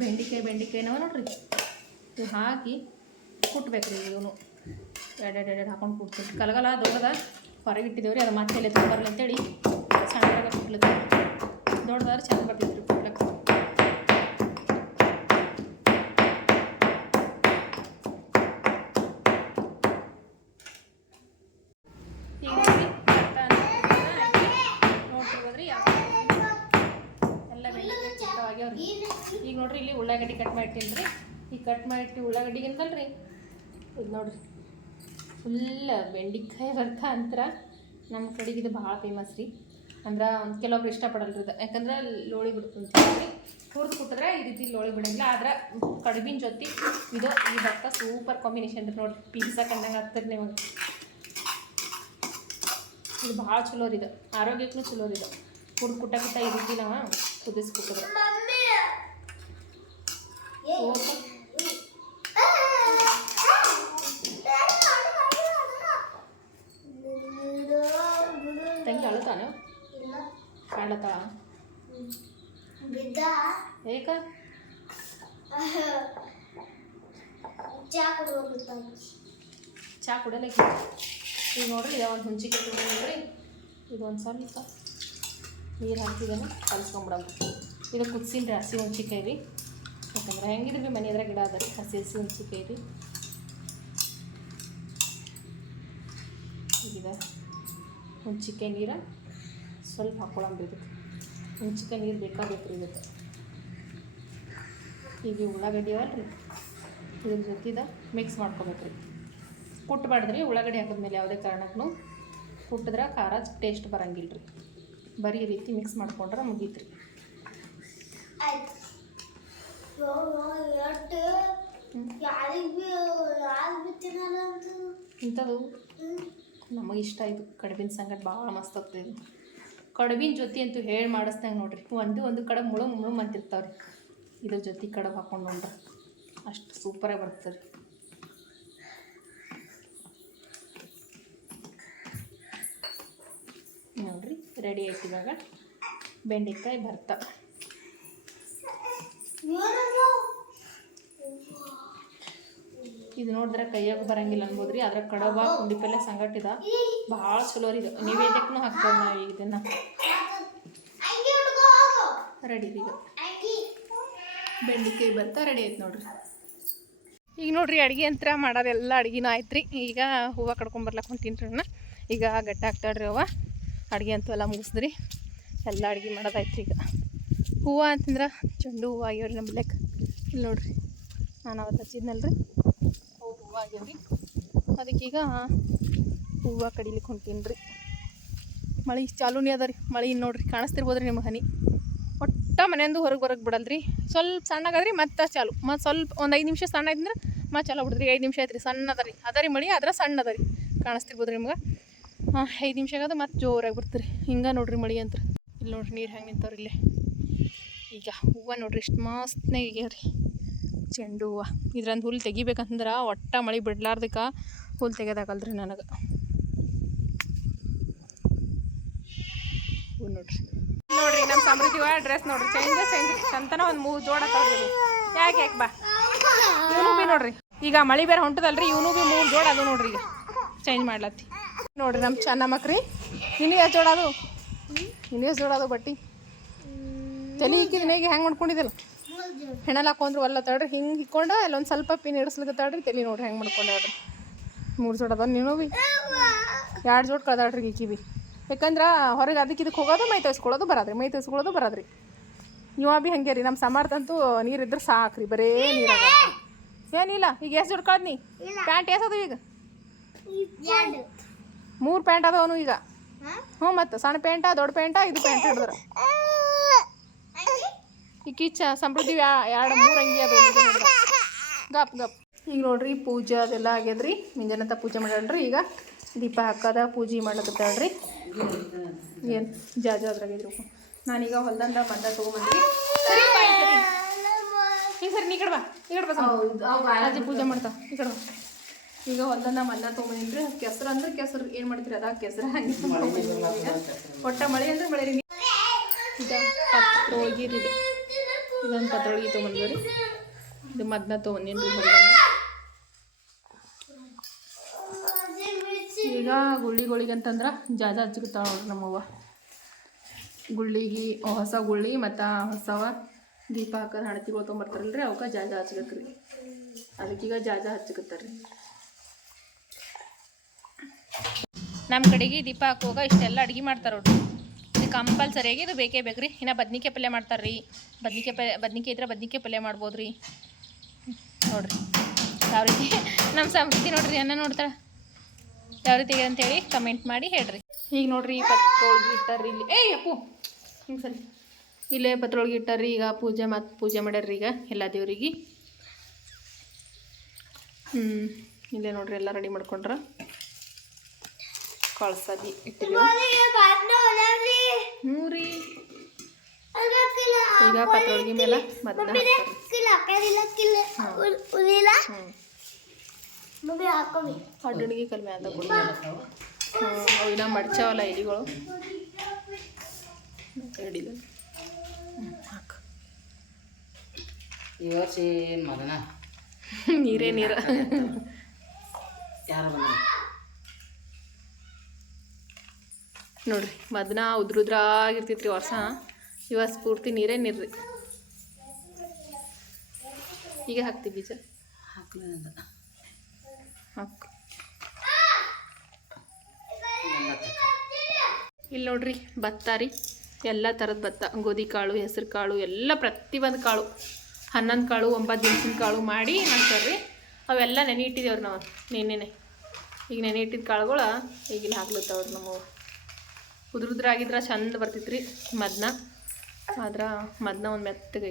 ಬೆಂಡಿಕಾಯಿ ಬೆಂಡಿಕಾಯಿನವ ನೋಡ್ರಿ. ಇವು ಹಾಕಿ ಕುಟ್ಬೇಕ್ರಿ ಇವನು. ಎರಡು ಎರಡು ಹಾಕೊಂಡು ಕುಟ್ಬೇಕು. ಕಲಗಲ ದೊಡ್ಡದ. ಹೊರಗಿಟ್ಟಿದ್ದೇವೆ ರೀ ಅದು ಮತ್ತೆ ಎಲೆ ತೊಗೊಂಬರ್ಲಿ ಅಂತೇಳಿ ಸಣ್ಣ ಕುಟ್ಲತ್ತ ದೊಡ್ಡದಾದ್ರೆ ಚೆಂದ ಬರ್ತೈತ್ರಿ. ಕುಟ್ಲಕ್ಕೆ ಈಗ ನೋಡ್ರಿ ಭತ್ತ ಹಾಕಿ ನೋಡ್ತಿರ್ಬೋದ್ರಿ ಯಾವ ಎಲ್ಲ ಬೆಂಡೆಕಾಯಿ ಚಿಕ್ಕವಾಗ್ಯಾವ್ರಿ ಈಗ ನೋಡ್ರಿ ಇಲ್ಲಿ ಉಳ್ಳಾಗಡ್ಡಿ ಕಟ್ ಮಾಡಿಟ್ಟಿನಿ ರೀ ಈ ಕಟ್ ಮಾಡಿಟ್ಟು ರೀ ಇದು ನೋಡ್ರಿ. ಫುಲ್ ಬೆಂಡಿಕಾಯಿ ಬರ್ತಾ ಅಂತರ ನಮ್ಮ ಕಡೆಗೆ ಇದು ಭಾಳ ಫೇಮಸ್ ರೀ. ಅಂದ್ರೆ ಒಂದು ಕೆಲವೊಬ್ರು ಇಷ್ಟಪಡಲ್ರಿ ಇದು. ಯಾಕಂದ್ರೆ ಲೋಳಿ ಬಿಡ್ತಂತೀವಿ ಹುರಿದು ಕುಟ್ಟಿದ್ರೆ ಈ ರೀತಿ ಲೋಳಿ ಬಿಡಂಗಿಲ್ಲ. ಆದ್ರೆ ಕಡುಬಿನ ಜೊತೆ ಇದು ಈ ಭತ್ತ ಸೂಪರ್ ಕಾಂಬಿನೇಷನ್ ರೀ ನೋಡಿ ಪಿಜ್ಜಾ ಕಂಡಂಗೆ ಆಗ್ತದೆ ನಿಮಗೆ. ಇದು ಭಾಳ ಚಲೋ ರೀ ಇದು. ಆರೋಗ್ಯಕ್ಕೂ ಚಲೋ ರೀ ಇದು. ಹುಡ್ದು ಕುಟ್ಟ ಈ ರೀತಿ ನಾವು ಕುದಿಸ್ಬಿಟ್ಟಿದ್ರೆ ಹೋಗಪ್ಪ. ತಂಗಿ ಅಳುತ್ತಾನೆ ಕಾಡ್ಲತ್ತಾಳ ಬಿದ್ದ ಏಕ ಚಾ ಕೊಡುವ ಚಾ ಕುಡಿಯಲಿಕ್ಕೆ ಈಗ ನೋಡ್ರಿ ಇದು ಒಂದು ಹುಂಚಿಕೆ ನೋಡ್ರಿ ಇದು ಒಂದು ಸ್ವಲ್ಪ ನೀರು ಹಾಕಿದನು ಕಲಿಸ್ಕೊಂಬಿಡೋದು ಇದು ಕುದಿಸಿನ ರೀ ಹಸಿ ಹುಂಚಿಕಾಯಿ ರೀ ಯಾಕಂದ್ರೆ ಹೆಂಗಿದ್ರು ಭೀ ಮನೆ ಎದುರಾಗ ಗಿಡ ಅದ ರೀ, ಹಸಿ ಹಸಿ ಹುಣ್ಸಿಕಾಯಿ ರೀ. ಈಗ ಹುಣ್ಸಿಕಾಯಿ ನೀರು ಸ್ವಲ್ಪ ಹಾಕ್ಕೊಳಂಬ್ರಿ ಇದಕ್ಕೆ. ಹುಣ್ಸಿಕಾಯಿ ನೀರು ಬೇಕಾಗಬೇಕು ರೀ ಇದಕ್ಕೆ. ಈಗ ಉಳ್ಳಾಗಡ್ಡಿ ರೀ ಇದ್ರ ಜೊತೆದ ಮಿಕ್ಸ್ ಮಾಡ್ಕೊಬೇಕು ರೀ ಕುಟ್ಟಬಾರ್ದ್ರಿ ಉಳ್ಳಾಗಡ್ಡಿ ಹಾಕಿದ್ಮೇಲೆ ಯಾವುದೇ ಕಾರಣಕ್ಕೂ ಕುಟ್ಟಿದ್ರೆ ಖಾರ ಟೇಸ್ಟ್ ಬರಂಗಿಲ್ಲ ರೀ ಬರೀ ರೀತಿ ಮಿಕ್ಸ್ ಮಾಡ್ಕೊಂಡ್ರೆ ಮುಗೀತು ಆಯ್ತು ಎಷ್ಟು ಯಾರಿಗೆ ಯಾರು ಬಿತ್ತಿನಲ್ಲ ಅಂತ ಇಂಥದ್ದು ನಮಗೆ ಇಷ್ಟ ಇದು ಕಡುಬಿನ ಸಂಗಟ ಭಾಳ ಮಸ್ತ್ ಆಗ್ತದೆ ಇದು. ಕಡುಬಿನ ಜೊತೆ ಅಂತೂ ಹೇಳಿ ಮಾಡಿಸ್ದಂಗೆ ನೋಡ್ರಿ. ಒಂದು ಒಂದು ಕಡೆ ಮುಳು ಮುಳು ಅಂತಿರ್ತಾವ್ರಿ. ಇದ್ರ ಜೊತೆ ಕಡುಬು ಹಾಕೊಂಡು ನೋಡ್ರಿ. ಅಷ್ಟು ಸೂಪರಾಗಿ ಬರ್ತದೆ ನೋಡ್ರಿ ರೆಡಿ ಆಯ್ತು ಇವಾಗ. ಬೆಂಡೆಕಾಯಿ ಭರ್ತ. ಇದು ನೋಡಿದ್ರೆ ಕೈಯಾಗ ಬರಂಗಿಲ್ಲ ರೀ ಅದ್ರ ಕಡಬ ಪುಂಡಿ ಪಲ್ಯ ಸಂಗಟಿದ ಭಾಳ ಚಲೋ ರೀ ಇದು. ನೈವೇದ್ಯಕ್ಕೂ ಹಾಕ್ತೇವೆ ನಾವು ಈಗ ಇದನ್ನ. ರೆಡಿ ಈಗ. ಬೆಂಡಿಕಾಯಿ ಬರ್ತಾ ರೆಡಿ ಆಯ್ತು ನೋಡ್ರಿ. ಈಗ ನೋಡ್ರಿ ಅಡುಗೆ ಯಂತ್ರ ಮಾಡೋದೆಲ್ಲ ಅಡುಗೆನೂ ಆಯ್ತು ರೀ ಈಗ ಹೂವು ಕಡ್ಕೊಂಬರ್ಲಕ್ಕೆ ಹೊಂಟೀನಿ ಈಗ ಗಟ್ಟಿ ಹಾಕ್ತಾಡ್ರಿ ಅವ ಅಡುಗೆ ಅಂತೂ ಎಲ್ಲ ಮುಗಿಸಿದ್ರಿ. ಎಲ್ಲ ಅಡುಗೆ ಮಾಡೋದಾಯ್ತು ಈಗ. ಹೂವು ಅಂತಂದ್ರೆ ಚೆಂಡು ಹೂವು ಆಗ್ಯಾವ್ರಿ ನಮ್ಮ ಇಲ್ಲಿ ನೋಡ್ರಿ. ನಾನು ಅವತ್ತು ಹಚ್ಚಿದ್ನಲ್ರಿ. ಆಗ್ಯಾವ್ರಿ ಅದಕ್ಕೀಗ ಹೂವು ಕಡಿಲಿಕ್ಕೆ ಹೊಂಟೀನಿ ರೀ ಮಳೆ ಚಾಲೂನೇ ಅದ ರೀ. ಮಳೆ ಇನ್ನು ನೋಡ್ರಿ, ಕಾಣಿಸ್ತಿರ್ಬೋದ್ರಿ ನಿಮ್ಗೆ ಹನಿ. ಒಟ್ಟ ಮನೆಯಂದು ಹೊರಗೆ ಬರೋಕೆ ಬಿಡಲ್ರಿ. ಸ್ವಲ್ಪ ಸಣ್ಣಗಾದ್ರಿ ಮತ್ತೆ ಚಾಲು. ಮತ್ತು ಸ್ವಲ್ಪ ಒಂದು ಐದು ನಿಮಿಷ ಸಣ್ಣ ಇದ್ರೆ ಮತ್ತೆ ಚಾಲು ಬಿಡ್ರಿ ಐದು ನಿಮಿಷ ಐತ್ರಿ ಸಣ್ಣ ಅದ ರೀ. ಅದ ರೀ ಮಳೆ ಅದ್ರ ಸಣ್ಣ ಅದ ರೀ. ಕಾಣಿಸ್ತಿರ್ಬೋದ್ರಿ ನಿಮ್ಗೆ. ಹಾಂ, ಐದು ನಿಮಿಷ ಆಗೋದು ಮತ್ತೆ ಜೋರಾಗಿ ಬಿಡ್ತೀರಿ. ಹಿಂಗೆ ನೋಡ್ರಿ ಮಳೆ ಅಂತ ಇಲ್ಲಿ ನೋಡ್ರಿ ನೀರು ಹೆಂಗೆ ನಿಂತವ್ರಿ ಇಲ್ಲೇ. ಈಗ ಹೂವು ನೋಡ್ರಿ, ಇಷ್ಟು ಮಸ್ತ್ನೇ ಆಗ್ಯಾವ್ರಿ. ಚೆಂಡು ಹೂವು. ಇದ್ರಂದು ಹುಲ್ಲು ತೆಗಿಬೇಕಂದ್ರೆ ಒಟ್ಟ ಮಳೆ ಬಿಡ್ಲಾರ್ದಕ್ಕೆ ಹುಲ್ಲು ತೆಗೆದಾಗಲ್ರಿ ನನಗೆ. ಹೂ ನೋಡ್ರಿ. ನಮ್ಮ ಸಮೃದ್ಧಿವ ಡ್ರೆಸ್ ನೋಡ್ರಿ. ಚೇಂಜ್ ಚೇಂಜ್ ಚಂತನ ಒಂದು ಮೂರು ಜೋಡ ತಗೊಳ್ರಿ ಯಾಕೆ ಯಾಕೆ ಬಾ. ಇವನು ಬಿ ನೋಡ್ರಿ. ಈಗ ಮಳಿ ಬೇರೆ ಹೊಂಟದಲ್ರಿ, ಇವನು ಬಿ ಮೂರು ಜೋಡ ಅದು ನೋಡ್ರಿ ಈಗ. ಚೇಂಜ್ ಮಾಡ್ಲತ್ತಿ. ನೋಡ್ರಿ ನಮ್ಮ ಚೆನ್ನಮ್ಮಕ್ರಿ ನಿನಗೆ ಎಷ್ಟು ಜೋಡ ಅದು ನಿನಗೆ ಜೋಡ ಅದು ಬಟ್ಟಿ? ತಲೆ ಇಕ್ಕಿದ ನೇಗೆ ಹೆಂಗೆ ಮಾಡ್ಕೊಂಡಿದ್ದಲ್ಲ ಹೆಣಲ್ ಹಾಕೊಂಡ್ರು ಅಲ್ಲ ತಡ್ರಿ ಹಿಂಗೆ ಹಿಕ್ಕೊಂಡು ಅಲ್ಲೊಂದು ಸ್ವಲ್ಪ ಪಿನ್ ಇಡಿಸ್ಲಿಕತ್ತಾಳ್ರಿ ತಲೆ ನೋಡ್ರಿ ಹೆಂಗೆ ಮಾಡ್ಕೊಂಡ್ರಿ ಮೂರು ಜೋಡ ಅದ ನೀನು ಬಿ. ಎರಡು ಜೋಡ್ ಕಳ್ದಾಡ್ರಿ ಈಕಿ ಬಿ. ಯಾಕಂದ್ರೆ ಹೊರಗೆ ಅದಕ್ಕೆ ಇದಕ್ಕೆ ಹೋಗೋದು ಮೈ ತೋರಿಸ್ಕೊಳ್ಳೋದು ಬರೋದ್ರಿ ಮೈ ತೋರಿಸ್ಕೊಳ್ಳೋದು ಬರೋದ್ರಿ. ಇವ ಬಿ ಹಂಗೆ ರೀ ನಮ್ಮ ಸಮಾರ್ತಂತೂ ನೀರಿದ್ರೆ ಸಾಕ್ರಿ ಬರೇ ನೀರು ಏನಿಲ್ಲ ಈಗ ಎಷ್ಟು ಜೋಡ್ ಕಳ್ದ್ನಿ ಪ್ಯಾಂಟ್ ಎಸದು ಈಗ? ಮೂರು ಪ್ಯಾಂಟ್ ಅದಾವನು ಈಗ? ಹ್ಞೂ ಮತ್ತು ಸಣ್ಣ ಪ್ಯಾಂಟ ದೊಡ್ಡ ಪ್ಯಾಂಟ ಇದು ಪ್ಯಾಂಟ್ ಹಿಡಿದ್ರ? ಈ ಕಿಚ್ಚ ಸಮೃದ್ಧಿ ಎರಡು ಮೂರು ಅಂಗಿ ಅದು ಗಪ್ ಗಪ್. ಈಗ ನೋಡ್ರಿ ಪೂಜೆ ಅದೆಲ್ಲ ಆಗ್ಯದ್ರಿ. ಮುಂಜಾನಂತ ಪೂಜೆ ಮಾಡ್ಯಾಳ್ರಿ ಈಗ ದೀಪ ಹಾಕದ ಪೂಜೆ ಮಾಡ್ಲಕತ್ತಾಳ್ರಿ ಏನು ಜಾಜ ಅದ್ರಾಗಿದ್ರು ನಾನೀಗ ಹೊಲ್ದಂದ ಬಂದ ತೊಗೊಂಬಂದ್ರಿ ಸರಿ ಬಾ ಈ ಸರಿ. ನೀ ಕಡೆ ಬಾ. ಈ ಕಡೆ ಬಾ. ಅಜ್ಜಿ ಪೂಜೆ ಮಾಡ್ತಾ. ಈ ಕಡೆ ಬಾ. ಈಗ ಹೊಲ್ದಂದ ಮಲ್ಲ ತಗೊಂಡ್ರಿ ಕೆಸರು ಅಂದ್ರೆ ಕೆಸರು. ಏನು ಮಾಡ್ತೀರಿ ಅದ? ಕೆಸರು ಹಂಗೆ ಈಗ. ಒಟ್ಟ ಮಳೆ ಅಂದ್ರೆ ಮಳೆ ರೀ. ಈಗ ರೀ ಇದೊಂದು ಪತ್ರೊಳಗಿ ರೀ ಇದು ಮದ್ನ ತೊಗೊಂಡಿನಿ ರೀ ಈಗ ಈಗ ಗುಳ್ಳಿಗಳಿಗಂತಂದ್ರೆ ಜಾಜ ಹಚ್ಚಿರ್ತಾವ ನಮ್ಮವ್ವ. ಗುಳ್ಳಿಗೆ, ಹೊಸ ಗುಳ್ಳಿ ಮತ್ತು ಹೊಸವ ದೀಪ ಹಾಕೋದು ಹಣತಿಗಳು ತೊಗೊಂಬರ್ತಾರಲ್ರಿ, ಅವಕ್ಕೆ ಜಾಜ ಹಚ್ಬೇಕ್ರಿ. ಅದಕ್ಕೀಗ ಜಾಜ ಹಚ್ಚಿಕತ್ತಾರ್ರಿ. ನಮ್ಮ ಕಡೆಗೆ ದೀಪ ಹಾಕುವಾಗ ಇಷ್ಟೆಲ್ಲ ಅಡುಗೆ ಮಾಡ್ತಾರೆ ನೋಡ್ರಿ. ಕಂಪಲ್ಸರಿಯಾಗಿ ಇದು ಬೇಕೇ ಬೇಕು ರೀ ಇನ್ನು ಬದ್ನಿಕಾಯಿ ಪಲ್ಯ ಮಾಡ್ತಾರೆ ರೀ ಬದ್ನಿಕಾಯಿ ಪಲ್ಯ ಬದ್ನಿಕಾಯಿ ಇದ್ರೆ ಬದ್ನಿಕಾಯಿ ಪಲ್ಯ ಮಾಡ್ಬೋದು ರೀ ನೋಡ್ರಿ. ಯಾವ ರೀತಿ? ನಮ್ಮ ಸಂಸ್ಕೃತಿ ನೋಡ್ರಿ ಅನ್ನ ನೋಡ್ತಾಳೆ. ಯಾವ ರೀತಿ ಅಂತೇಳಿ ಕಮೆಂಟ್ ಮಾಡಿ ಹೇಳ್ರಿ. ಈಗ ನೋಡ್ರಿ, ಪತ್ರೊಳಗೆ ಇಟ್ಟಾರ್ರಿ ಇಲ್ಲಿ. ಏಯ್ ಅಪ್ಪು! ಹಿಂಗೆ ಸರಿ. ಇಲ್ಲೇ ಪತ್ರೊಳಗೆ ಇಟ್ಟಾರ್ರಿ. ಈಗ ಪೂಜೆ ಮತ್ತು ಪೂಜೆ ಮಾಡ್ಯಾರ್ರಿ ಈಗ ಎಲ್ಲ ದೇವ್ರಿಗೆ. ಹ್ಞೂ ಇಲ್ಲೇ ನೋಡ್ರಿ ಎಲ್ಲ ರೆಡಿ ಮಾಡ್ಕೊಂಡ್ರ. ಕಳ್ಸದಿ ಇಟ್ಟಿದ್ದೀವಿ ಹ್ಞೂ ರೀ. ಈಗ ಪತ್ರೊಳಗೆ ಮೇಲೆ ಮತ್ತೆ ಅಡ್ಡಣಿಗೆ ಕಲ್ಮೆ ಅಂತ ಕೊಡಿ ಹ್ಞೂ ಅವು ಇನ್ನ ಮಡ್ಚಾವಲ್ಲ ಎಲಿಗಳು ಹಿಡಿದು ಈ ವರ್ಷ ಏನು ಮದನ ನೀರೇ ನೀರು. ಯಾರು ಬಂದ ನೋಡ್ರಿ ಮದ್ನ ಉದ್ರುದ್ರಾಗಿರ್ತೈತ್ರಿ ವರ್ಷ. ಇವತ್ತು ಪೂರ್ತಿ ನೀರೇ ನೀರ್ರಿ ಈಗ ಹಾಕ್ತೀವಿ ಬೀಜ? ಹಾಕು. ಇಲ್ಲಿ ನೋಡ್ರಿ ಭತ್ತ ರೀ. ಎಲ್ಲ ಥರದ ಭತ್ತ. ಗೋಧಿ ಕಾಳು ಹೆಸರು ಕಾಳು ಎಲ್ಲ ಪ್ರತಿಯೊಂದು ಕಾಳು. ಹನ್ನೊಂದು ಕಾಳು ಒಂಬತ್ತು ದಿನಸಿನ ಕಾಳು ಮಾಡಿ ಹಾಕ್ತಾರ್ರಿ. ಅವೆಲ್ಲ ನೆನೆ ಇಟ್ಟಿದ್ದೇವ್ರಿ ನಾವು ನೆನೆನೆ ಈಗ ನೆನೆ ಇಟ್ಟಿದ್ದ ಕಾಳುಗಳು ಈಗಿಲ್ಲಿ ಹಾಕ್ಲತ್ತವ್ರಿ ನಮ್ಮವು ಉದುರುದ್ರಾಗಿದ್ರೆ ಚಂದ ಬರ್ತಿತ್ತು ರೀ ಮದ್ನ. ಆದ್ರೆ ಮದ್ನ ಒಂದು ಮೆತ್ತಗೆ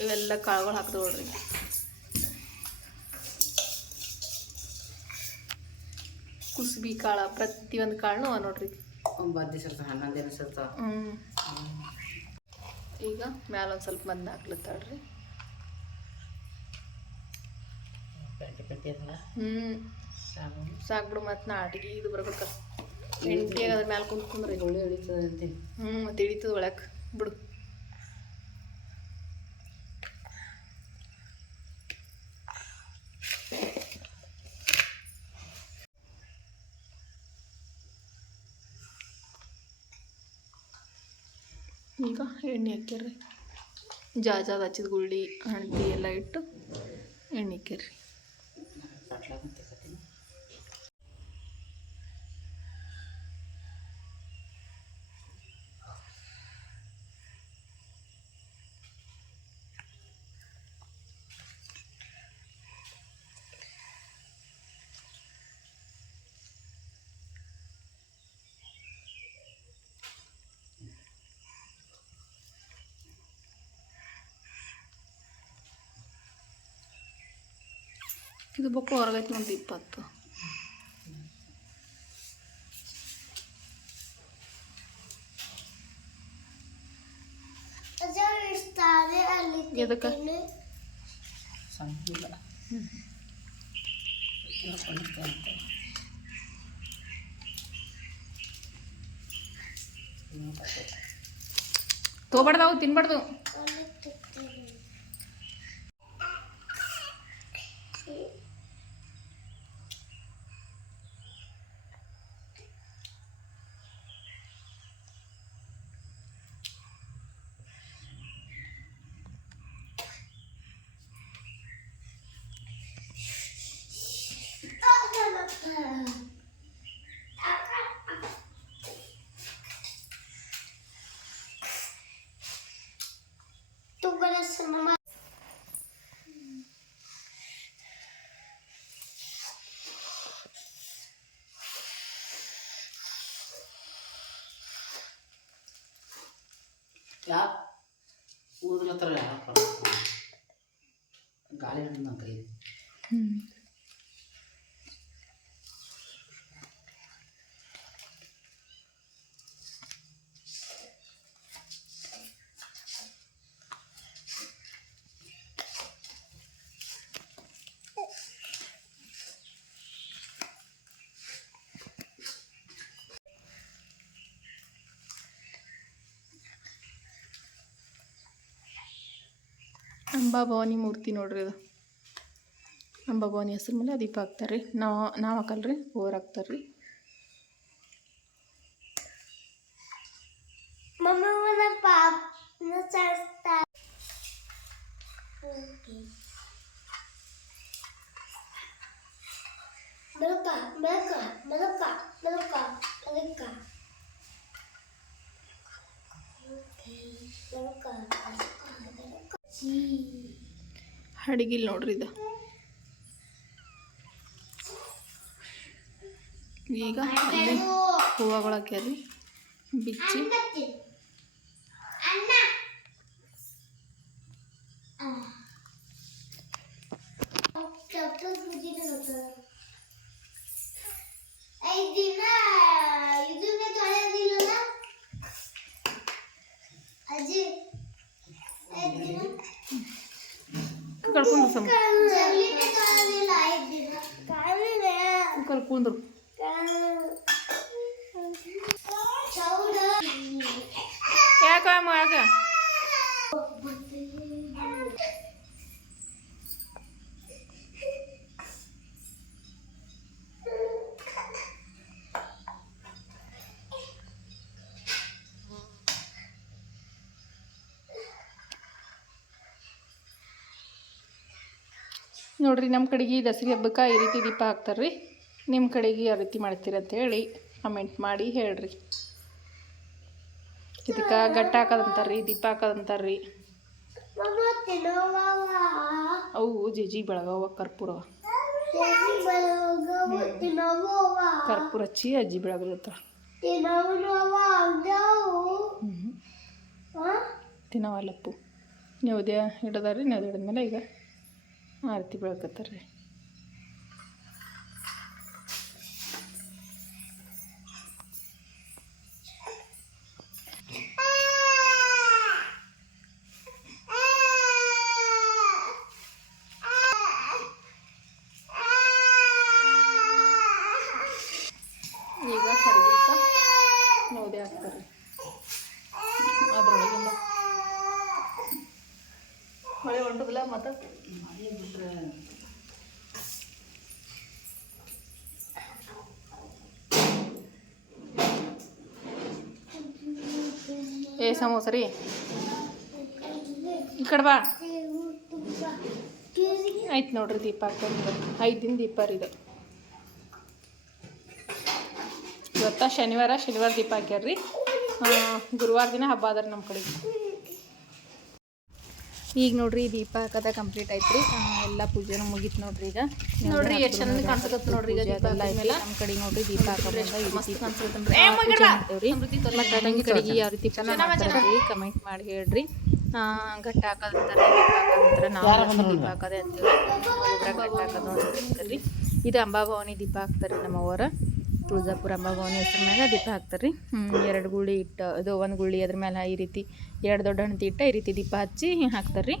ಇವೆಲ್ಲ ಕಾಳುಗಳು ಹಾಕ್ತವೆ ನೋಡ್ರಿ. ಕುಸುಬಿ ಕಾಳು ಪ್ರತಿಯೊಂದು ಕಾಳನ್ನು ನೋಡ್ರಿ. ಒಂಬತ್ತು ದಿವಸ ಇರ್ತಾವೆ ಹನ್ನೊಂದು ದಿವಸ ಇರ್ತಾವೆ ಹ್ಞೂ ಈಗ ಮ್ಯಾಲ ಒಂದು ಸ್ವಲ್ಪ ಮದ್ನ ಹಾಕ್ಲತ್ತಾಳ್ರಿ ಹ್ಞೂ ಸಾಕು ಸಾಕ್ಬಿಡು ಮತ್ತು ನಾ ಆಟಿಗೆ ಇದು ಬರ್ಬೇಕ ಎಂಟಿ ಅದ್ರ ಮ್ಯಾಲ ಕುಂತ್ ಕುಂದ್ರಿ ಹುಳಿ ಉಳಿತದೆ ಅಂತೀನಿ ಹ್ಞೂ ಮತ್ತು ಇಳಿತದ ಒಳಗೆ ಬಿಡು ಈಗ ಎಣ್ಣೆ ಹಾಕ್ಯಾರ್ರಿ ಜಾಜಾದ ಹಚ್ಚಿದ ಗುಳ್ಳಿ ಹಣತಿ ಎಲ್ಲ ಇಟ್ಟು ಎಣ್ಣೆ ಹಾಕ್ಯಾರ್ರಿ ಇದು ಬೊಕ್ಕ ಹೊರಗೈತೆ ನೋಡಿ ಇಪ್ಪತ್ತು. ಎದಕ್ಕೆ? ತಿಳ್ಕೊಂಡಿರ್ತೆ ತಿನ್ಬಾರ್ದು ಯಾಕೆ ಊದ್ಲತ್ತಾರ ಗಾಳಿ ನನ್ನ ಕೈ. ಅಂಬಾಭವಾನಿ ಮೂರ್ತಿ ನೋಡ್ರಿ ಅದು ಅಂಬಾಭವಾನಿ ಹೆಸ್ರ ಮೇಲೆ ದೀಪ ಹಾಕ್ತಾರೆ ರೀ ನಾವು ನಾವು ಹಾಕಲ್ರಿ ಓರ್ ಹಾಕ್ತಾರೆ ರೀ Mama mana pap? Nasa Mereka, ಅಡಿಗಿಲ್ ನೋಡ್ರಿ ಇದು. ಈಗ ಹೂವಗಳು ಹಾಕ್ಯಾರಿ ಬಿಚ್ಚಿ ಕಳ್ಕೊಂಡ್ರು ಸಮ ಜರ್ಲಿನೇ ತೊಳೆಯೋದಿಲ್ಲ ಐದು ದಿನ ಕಾಲಿನ ಕಳ್ಕೊಂಡ್ರು ಚೌಡ ಯಾಕ ಅಮ್ಮ ಯಾಕ ನೋಡ್ರಿ ನಮ್ಮ ಕಡೆಗೆ ದಸರಿ ಹಬ್ಬಕ್ಕೆ ಈ ರೀತಿ ದೀಪ ಹಾಕ್ತಾರೆ ರೀ ನಿಮ್ಮ ಕಡೆಗೆ ಯಾವ ರೀತಿ ಮಾಡ್ತೀರಿ ಅಂತ ಹೇಳಿ ಕಮೆಂಟ್ ಮಾಡಿ ಹೇಳ್ರಿ. ಇದಕ್ಕೆ ಗಟ್ಟ ಹಾಕೋದಂತಾರ್ರಿ ದೀಪ ಹಾಕೋದಂತಾರ್ರಿ. ಅವು ಜಜ್ಜಿ ಬೆಳಗವ ಕರ್ಪೂರ. ಕರ್ಪೂರ ಹಚ್ಚಿ ಅಜ್ಜಿ ಬೆಳಗದ ತಿನ್ನವಲ್ಲಪ್ಪು ನೀವು ಇಡದಾರ್ರಿ ನೀವು ನೈವೇದ್ಯ ಹಿಡಿದ್ಮೇಲೆ ಈಗ. ಆರತಿ ಬೆಳಕತ್ತಾರ ರೀ ಮತ್ತೆ ಮಳೆ ಬಿಟ್ರೆ ಏ ಸಮೋಸ ರೀ ಈ ಕಡೆ ಬಾ. ಆಯ್ತು ನೋಡ್ರಿ ದೀಪ ಹಾಕೊಂಡು ಐದು ದಿನ ದೀಪ ರೀ ಇದು. ಇವತ್ತ ಶನಿವಾರ ಶನಿವಾರ ದೀಪ ಹಾಕ್ಯಾರ್ರಿ. ಗುರುವಾರ ದಿನ ಹಬ್ಬ ಅದ ನಮ್ಮ ಕಡೆಗೆ ಈಗ ನೋಡ್ರಿ ದೀಪ ಹಾಕದ ಕಂಪ್ಲೀಟ್ ಐತ್ರಿ ಎಲ್ಲ ಪೂಜೆನೂ ಮುಗೀತು ನೋಡ್ರಿ ಈಗ. ನೋಡ್ರಿ ಎಷ್ಟು ಚಂದ ಕಾಣ್ಸಕತ್ತ ನೋಡ್ರಿ ಈಗ ದೀಪ ನಮ್ಮ ಕಡೆ ನೋಡ್ರಿ ದೀಪ ಮತ್ತೆ ನಿಮ್ಮ ಕಡೆಗೆ ಯಾವ ರೀತಿ ಚೆನ್ನಾಗಿ ಕಮೆಂಟ್ ಮಾಡಿ ಹೇಳ್ರಿ. ಆ, ಘಟ್ಟ ಹಾಕೋದಂತಾರೆ ದೀಪ ಹಾಕೋದಂತಾರ ನಾವು ದೀಪ ಹಾಕೋದೆ ಅಂತೇಳಿ ಹಾಕೋದು ಅಂತಾರ್ರಿ ಇದು ಅಂಬಾಭವಾನಿ ದೀಪ ಹಾಕ್ತಾರೆ ನಮ್ಮ ತುಳಜಾಪುರ ಅಂಬಾಭವನ ಹೆಸ್ರ ಮ್ಯಾಗ ದೀಪ ಹಾಕ್ತಾರೆ ರೀ ಎರಡು ಗುಳಿ ಇಟ್ಟು ಅದು ಒಂದು ಗುಳಿ ಅದ್ರ ಮೇಲೆ ಈ ರೀತಿ, ಎರಡು ದೊಡ್ಡ ಹಣತಿ ಇಟ್ಟು ಈ ರೀತಿ ದೀಪ ಹಚ್ಚಿ ಹಾಕ್ತಾರೆ ರೀ